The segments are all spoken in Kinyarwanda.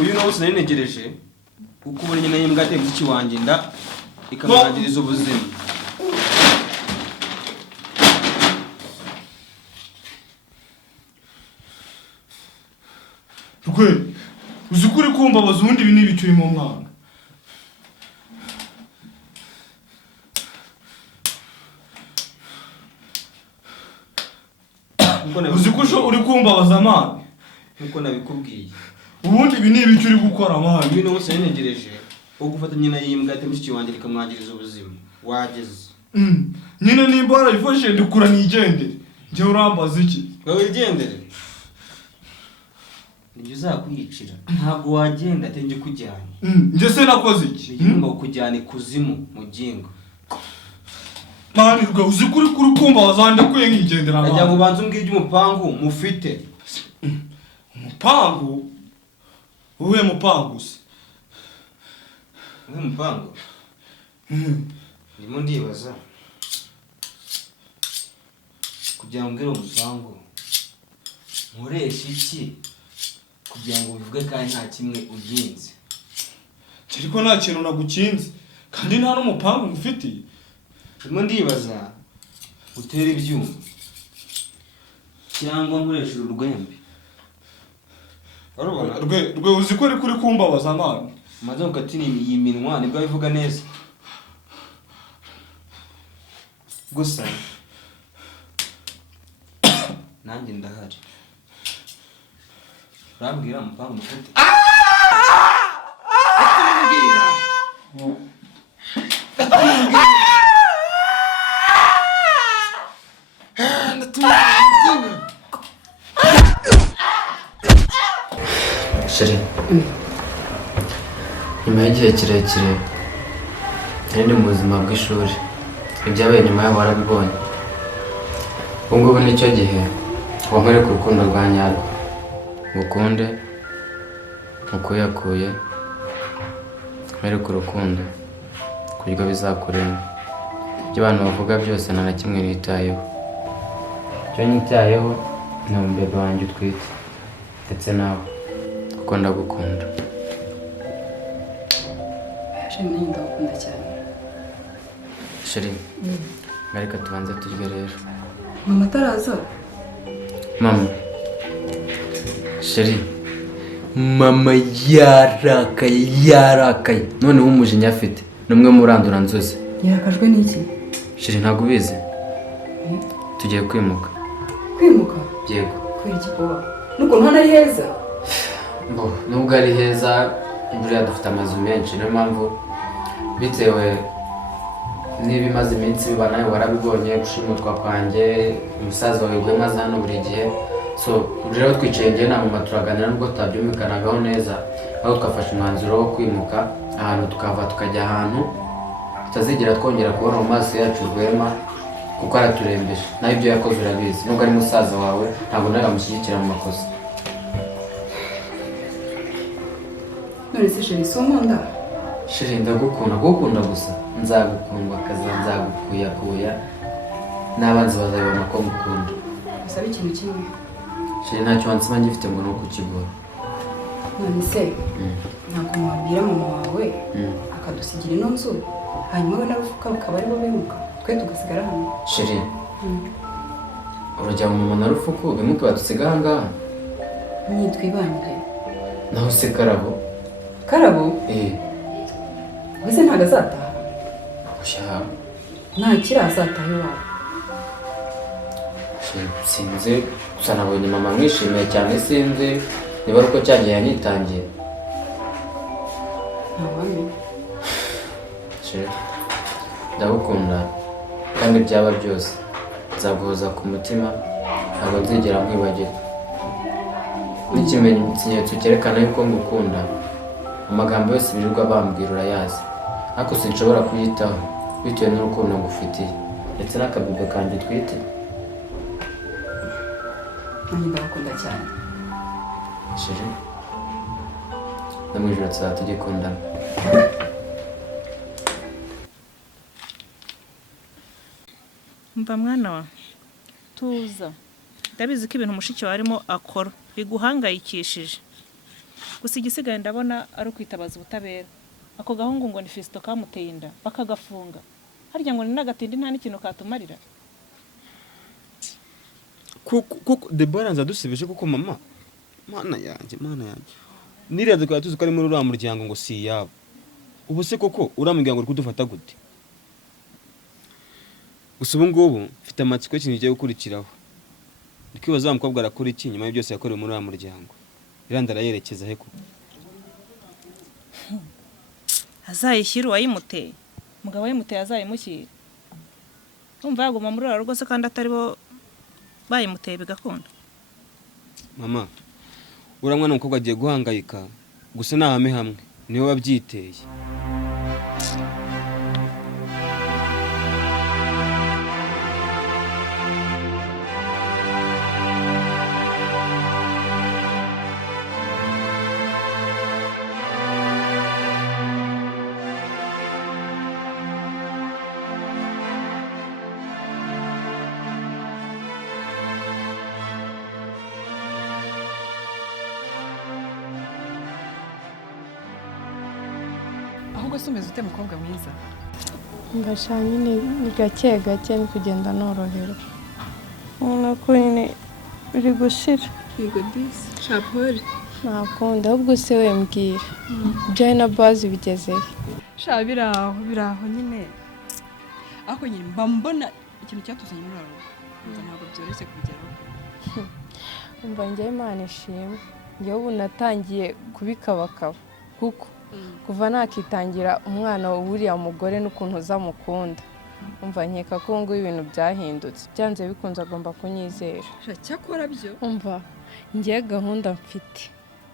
uyu nawe sinanegereje kuko ubona nyine y'imbwa ateye mushiki wanjye nda ikamwangiriza ubuzima. Rwe uzi ko uri kumbabaza ubundi ibi n'ibiki urimo mwana. Uzi ko uri kumbabaza mwana nkuko nabikubwiye. Ubundi ibi n'ibiki uri gukora mwana. Uyu nawe sinanegereje wo gufata nyina y'imbwa ateye mushiki wanjye ikamwangiriza ubuzima. Wageze. Nyine nimba warayifashe ndikura nigendere. Njye urambaza iki? Wowe wigendere. Nijye uzakwiyicira. Ntabwo wagenda atenge kujyanye. Njye se nakoze iki? Ngomba kujyana ikuzimu mu gingo. Mani rwe uzi ko uri kumbabaza ndakwiye nkigendera mwana. Ajya ngo banze umbwire iby'umupangu mufite. Umupangu? Uwe mupangu se? Uwe mupangu? Ndimo ndibaza. Kugira ngo ngere umupangu nkoresha iki kugira ngo bivuge kandi nta kimwe uginze. Ariko nta kintu nagukinze kandi nta n'umupangu ngufitiye. Ndimo ndibaza utera ibyuma cyangwa nkoresha urwembe. Urabona rwe uzi ko uri kumbabaza mwana. Maze ukatini iyi minwa nibwo bivuga neza. Gusa nanjye ndahari. Urambwira umupangu mufite. Sheri, nyuma y'igihe kirekire nari ndi mu buzima bw'ishuri. Ibyabaye nyuma yaho warabibonye. Ubu ngubu nicyo gihe wankwereka urukundo rwa nyarwo. Ngukunde, nkukuyakuye, nkwereke urukundo ku buryo bizakurenga. Ibyo abantu bavuga byose nta na kimwe nitayeho. Icyo nitayeho ni umubebe wanjye utwite ndetse nawe kuko ndagukunda. Sheri nanjye ndagukunda cyane. Sheri, reka tubanze turye rero. Mama ataraza? Mama. Sheri, mama yarakaye noneho umujinya afite n'umwe murandura nzuzi. Yarakajwe n'iki? Sheri ntabwo ubizi. Tugiye kwimuka. Kwimuka? Yego. Kubera iki baba? Nuko hano ari heza? Nubwo ari heza buriya dufite amazu menshi, niyo mpamvu bitewe niba imaze iminsi biba nawe warabibonye gushimutwa kwanjye, umusaza wawe Rwemaze hano buri gihe. So rero twicaye njye na mama turaganira nubwo tutabyumvikanagaho neza, aho twafashe umwanzuro wo kwimuka ahantu tukava tukajya ahantu tutazigera twongera kubona mu maso yacu Rwema kuko araturembeje. Naho ibyo yakoze urabizi, nubwo ari musaza wawe ntabwo nawe wamushyigikira mu makosa. None se Sheri si unkunda? Sheri ndagukunda gusa. Nzagukundwa nzagukuyakuya n'abanzi bazabibona ko ngukunda. Usaba ikintu kimwe. Sheri ntacyo wansaba ngifite ngo ni ukukigura. None se ntabwo wabwira mama wawe akadusigira ino nzu hanyuma we na Rufuka bakaba aribo bimuka twe tugasigara hano? Sheri, urajya mu mama na Rufuku bimuke badusiga aha ngaha? Nitwibanire. Naho se Karabo? Karabo? Wese ntabwo azataha? Oya. Ntakiri azataha iwawe. Sheri sinzi, gusa nabonye mama mwishimiye cyane, sinzi niba ari uko cyagiye yanitangiye. Ntawamenya. Sheri, ndagukunda kandi byaba byose nzaguhoza ku mutima, ntabwo nzigera nkwibagira. N'ikimenyetso cyerekana yuko ngukunda, amagambo yose birirwa bambwira urayazi, ariko sinshobora kuyitaho bitewe n'urukundo ngufitiye ndetse n'akabibe kanjye twite. Nanjye ndagukunda cyane. Sheri, no mu ijoro tuzaba tugikundana. Mva mwana wa tuza, ndabizi ko ibintu mushiki wawe arimo akora biguhangayikishije, gusa igisigaye ndabona ari ukwitabaza ubutabera. Ako gahungu ngo ni Fiston kamuteye inda bakagafunga, harya ngo ni n'agatindi nta n'ikintu katumarira. kuko Deborah nzadusubije kuko mama mana yanjye niriya tukaba tuzi ko ari muri uriya muryango ngo si iyabo. Ubu se koko uriya muryango uri kudufata gute? Gusa ubu ngubu mfite amatsiko y'ikintu kigiye gukurikiraho. Ndi kwibaza wa mukobwa arakora iki nyuma y'byose yakorewe muri uriya muryango. Iranda arayerekeza he koko? Azayishyira uwayimuteye, umugabo wayimuteye azayimushyira. Umva yaguma muri uriya rugo se kandi atari bo bayimuteye bigakunda. Mama, uriya mwana w'umukobwa agiye guhangayika, gusa nahame hamwe niwe wabyiteye. ahubwo se umeze ute mukobwa mwiza? Mbasha nyine ni gake gake ni kugenda noroherwa. Ubona ko nyine biri gushira. Yego disi shapori Nakunda ahubwo se we mbwira ibyawe na bazi bigeze sha biraho nyine, ariko nyine mba mbona ikintu cyatuzanye muri aro ntabwo byoroshye kubigeraho. umva njye Imana ishimwe njyewe ubu natangiye kubikabakaba kuko kuva nakitangira umwana w'uriya mugore n'ukuntu uzamukunda umva nkeka ko ngo ibintu byahindutse byanze bikunze agomba kunyizera. Cyakora byo umva njye gahunda mfite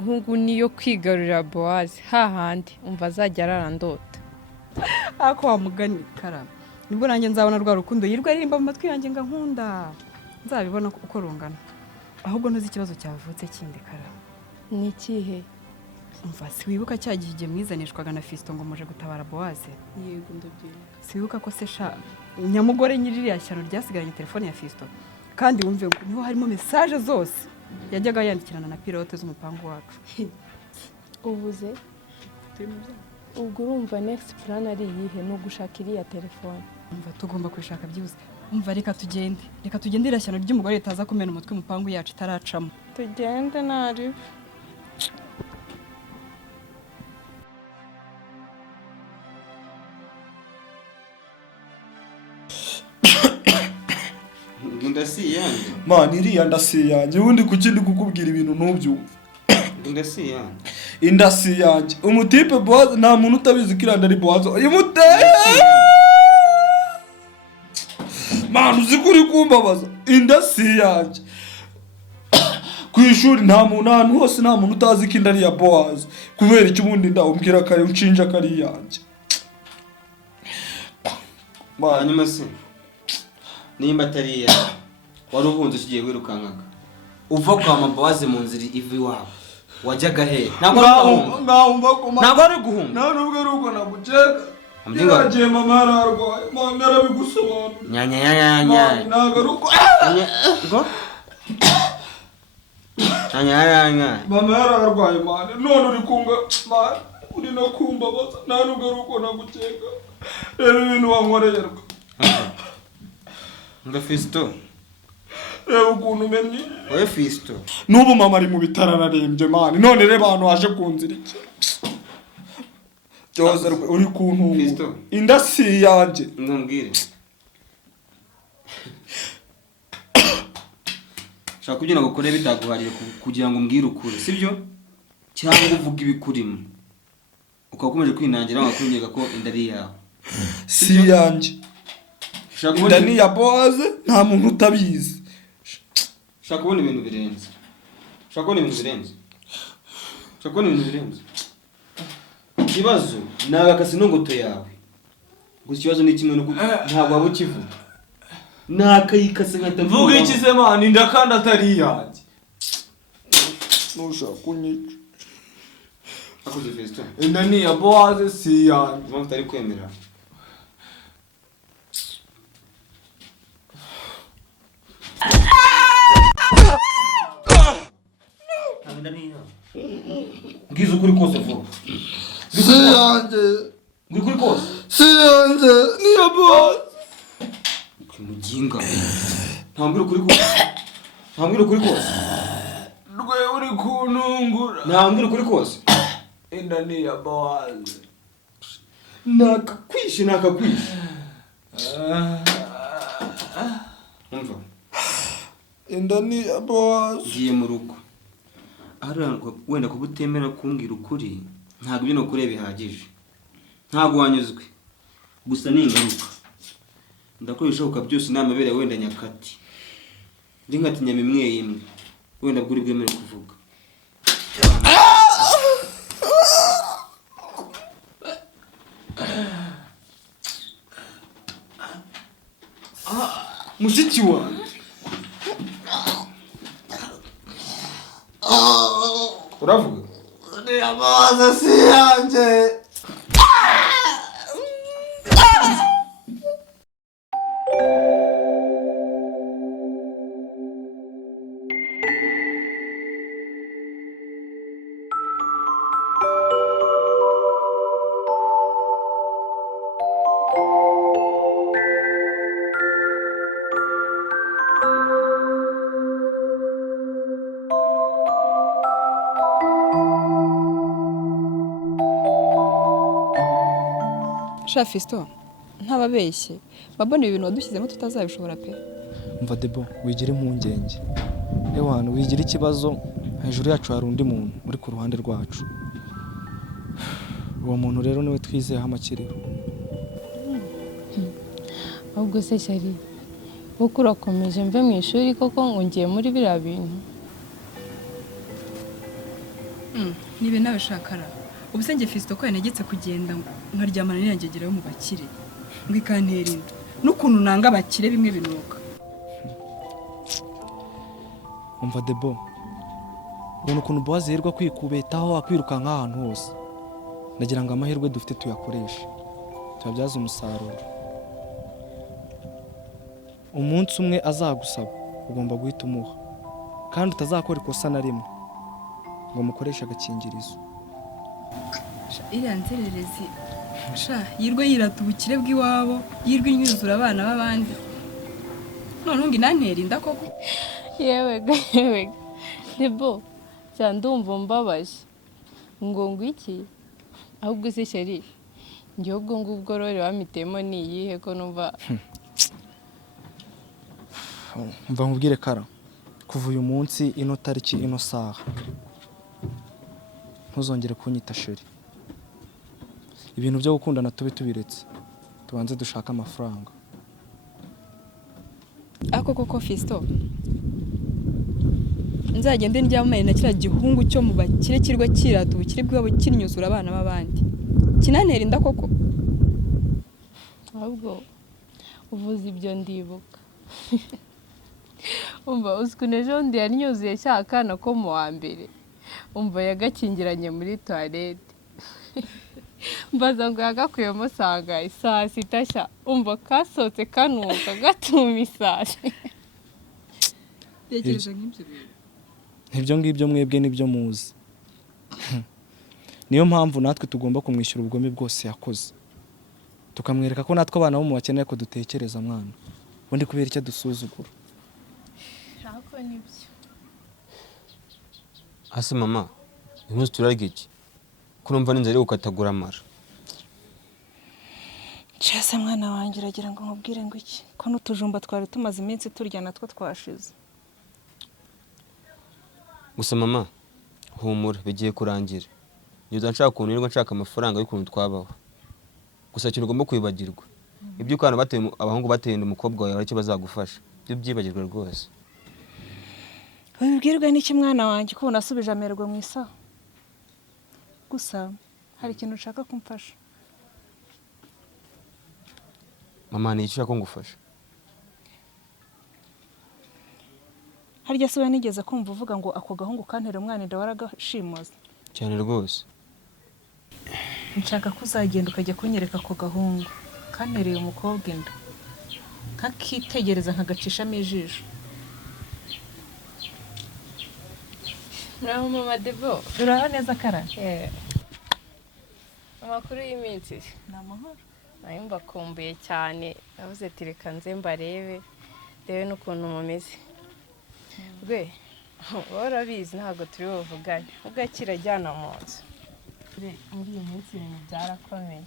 ubu niyo kwigarurira Boaz hahandi umva azajya ararandota. ako wamugani kara nibwo nanjye nzabona rwa rukundo yirwa aririmba mu matwi yanjye nga nkunda, nzabibona uko rungana. Ahubwo ntuzi ikibazo cyavutse kindi kara. Ni ikihe? Umva siwibuka cya gihe igihe mwizanishwaga na Fiston ngo muje gutabara Boaz? Yego ndabyibuka. Siwibuka ko se sha nyamugore nyiririya shyano ryasigaranye telefone ya Fiston, kandi wumve ngo niho harimo message zose yajyaga yandikirana na pilote z'umupangu wacu. Ubuze ubwo urumva next plan ari iyihe? No gushaka iriya telefone. Umva tugomba kwishaka byose. Umva reka tugende irashyano ry'umugore ritaza kumena umutwe umupangu yacu itaracamo. Tugende nari Ndasi yanjye. Man iriya ndasi yanjye ubundi kuki ndi kukubwira ibintu ntubyumva. Ndasi yanjye. Indasi yanjye umutipe Boaz nta muntu utabizi ko iranda ari Boaz uyimuteye. Man uzi kuri kumbabaza indasi yanjye. Ku ishuri nta muntu ahantu hose nta muntu utazi ko inda ari ya Boaz kubera icyo ubundi ndawumbwira kare unshinja kari yanjye. Hanyuma se nimba atari ya wari uhunze ukigiye wirukankaga uva kwa Boaz mu nzira ivi iwabo wajyaga he? Ntabwo ari guhunga. Nta nubwo ari uko naguceka. Amdingo yagiye mama yararwaye mama yarabigusobanura. Nyanya ntabwo ari uko ngo nyanya mama yararwaye mane none uri kunga mane uri no kumbabaza nta nubwo ari uko naguceka. Rero ibintu wankoreye rwo ngo Fiston reba ukuntu umenye we Fiston n'ubu mama ari mu bitaro ararembye mane none reba abantu waje kunzira iki cyose uri kuntu Fiston indasi yanjye ngumbwire shaka kugira ngo kure bitaguharire kugira ngo umbwire ukuri sibyo cyangwa uvuga ibikurimo ukakomeje kwinangira ngakunyega ko indari yawe si yanjye. Inda ni ya Boaz nta muntu utabizi. Shaka kubona ibintu birenze. Ikibazo nagakasi nongoto yawe. Gusa ikibazo ni kimwe nuko ntabwo waba ukivuga. Nakayikase nkatavuga. Vuga iki se man inda kandi atari yanjye. Nushaka kunyica. Akoze Fiston. Inda ni ya Boaz si yanjye. Mpamvu utari kwemera. Inda ni yawe. Mbwiza ukuri kose vuba. Si yanjye. Mbwiza ukuri kose. Si yanjye. Ni ya boss. Muginga. Ntambwira ukuri kose. Ntambwira ukuri kose. Rwe uri kunungura. Ntambwira ukuri kose. Inda ni ya boss. Nakakwishe. Umva. Inda ni ya boss. Ngiye mu rugo. Arangwa wenda kubutemera kumbwira ukuri, ntabwo bino kure bihagije. Ntabwo wanyuzwe. Gusa ni ingaruka. Ndakoresha uka byose namabere wenda nyakati. Ndi nkati nyamimwe yimwe. Wenda bwuri bwemere kuvuga. Mushiki wanjye. Uravuga? Ni ya boss si yanjye. Sha Fisto ntababeshye babona ibintu wadushyizemo tutazabishobora pe. Umva Debo wigira impungenge. Ewana wigira ikibazo hejuru yacu hari undi muntu uri ku ruhande rwacu. Uwo muntu rero niwe twizeyeho amakiriro. ahubwo se Shari kuko urakomeje mve mu ishuri koko ngo ngiye muri biriya bintu. Nibe nawe shakara ubuse nge Fisto ko yanegetse kugenda nkaryamana n'irangegerayo mu bakire ngo ikantera inda n'ukuntu nanga abakire bimwe binuka. Umva Debo ubona ukuntu Boaz yerwa kwikubetaho akwiruka nk'ahantu hose. Ndagira ngo amahirwe dufite tuyakoreshe tuyabyaze umusaruro. Umunsi umwe azagusaba ugomba guhita umuha kandi utazakora ikosa na rimwe ngo mukoreshe agakingirizo. Iriya nzererezi sha yirwe yirata ubukire bw'iwabo yirwe inyuzura abana b'abandi none ngo inantera inda koko. yewe Debo cyane ndumva mbabaje ngo iki ahubwo se Shari njye ubwo ngubwo rore wamitemo ni iyihe ko numva. Umva nkubwire Kara kuva uyu munsi ino tariki ino saha ntuzongere kunyita Sheri. Ibintu byo gukundana tube tubiretse tubanze dushaka amafaranga. Ako koko Fisto nzagende ndyamane na kira gihungu cyo mu bakire kirwa kirata ubukire bwabo kinyuzura abana b'abandi kinantera inda koko. ahubwo uvuze ibyo ndibuka umva usikunejo ndi yanyuzuye cyakana ko mu wa mbere umva yagakingiranye muri toilette mbaza ngo yagakuyemo sanga isaa sita sha umva kasohotse kanuka gatuma isaje. Tekereje nk'ibyo bintu. Ibyo ngibyo mwebwe nibyo muzi. Niyo mpamvu natwe tugomba kumwishyura ubugome bwose yakoze. Tukamwereka ko natwe abana bo mu bakeneye ko dutekereza mwana. Ubundi kubera icyo dusuzugura. Shako nibyo. Ase mama, umunsi turarya iki? Kurumva n'inzara iri gukatagura amara. Cyase mwana wanjye uragira ngo nkubwire ngo iki? Ko n'utujumba twari tumaze iminsi turya natwo twashize. Gusa mama, humura bigiye kurangira. Njye nshaka ukuntu nirwa nshaka amafaranga y'ukuntu twabaho. Gusa kintu ugomba kwibagirwa. Ibyo ukana bateye abahungu bateye umukobwa wawe aricyo bazagufasha. Byo byibagirwa rwose. Wibwirwe n'iki mwana wanjye ko unasubije amerwe mu isaha. Gusa hari ikintu ushaka kumfasha. Mama ni icyo ngufasha. Harya se nigeze kumva uvuga ngo ako gahungu kantera umwana inda waragashimuza. Cyane rwose. Nshaka kuzagenda ukajya kunyereka ako gahungu. Kantereye umukobwa inda. Nkakitegereza nkagacishamo ijisho. muraho mama Debo. uraho neza kara Amakuru y'iminsi ni amahoro nayo mbakumbuye cyane navuze ati reka nze mbarebe ndebe n'ukuntu mumeze rwe wowe urabizi ntabwo turi buvugane ubwo kirajyana mu nzu muri iyi minsi ibintu byarakomeye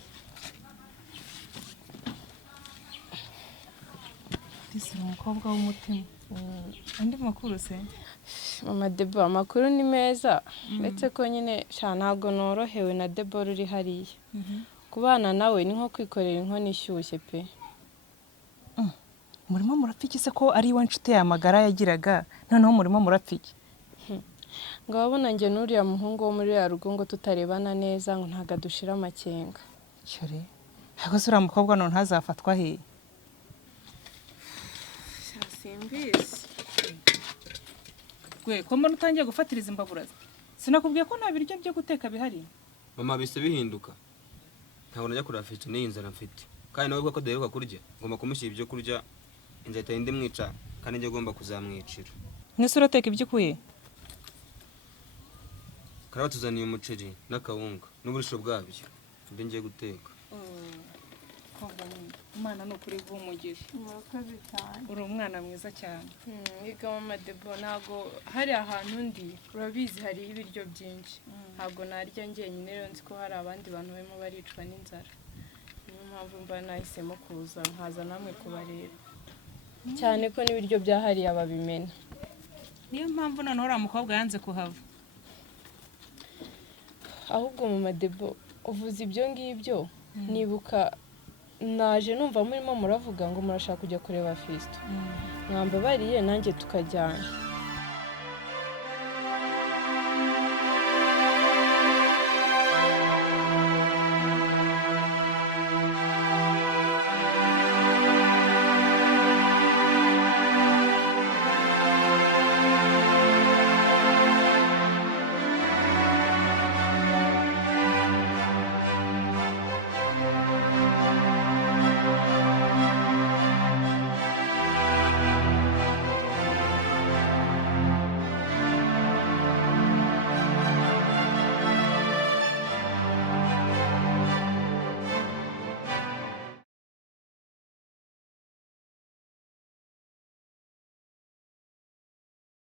disi umukobwa w'umutima andi makuru se mama Debo amakuru ni meza ndetse ko nyine ntabwo norohewe na Debo uri hariya kubana nawe ni nko kwikorera inkono ishyushye pe murimo murapfa iki se ko ari iwe nshuti y'amagara yagiraga noneho murimo murapfa iki ngo wabona njye n'uriya muhungu wo muri ya rugo ngo tutarebana neza ngo ntabwo adushira amakenga cyore ahubwo se uriya mukobwa none ntazafatwa hehe simbizi gwe ko mbona utangiye gufatiriza imbabura sinakubwiye ko nta biryo byo guteka bihari mama bise bihinduka ntabwo najya kureba afite n'iyi nzara mfite kandi nawe ko daheruka kurya ngomba kumushyira ibyo kurya inzara itari ndimwica kandi njye agomba kuzamwicira nese urateka ibyo ukuye karaba tuzaniye umuceri n'akawunga n'uburisho bwabyo ibyo ngiye guteka umwana ni ukuri bw'umugisha murakoze cyane uri umwana mwiza cyane yiga mama Debo ntabwo hari ahantu ndi urabizi hariho ibiryo byinshi ntabwo narya njyenyine rero nzi ko hari abandi bantu barimo baricwa n'inzara niyo mpamvu mba nahisemo kuza nkaza namwe kubareba cyane ko n'ibiryo byahariye ababimena niyo mpamvu noneho uriya mukobwa yanze kuhava ahubwo mama Debo uvuze ibyo ngibyo nibuka naje numva murimo muravuga ngo murashaka kujya kureba Fisto mwambabariye nanjye tukajyana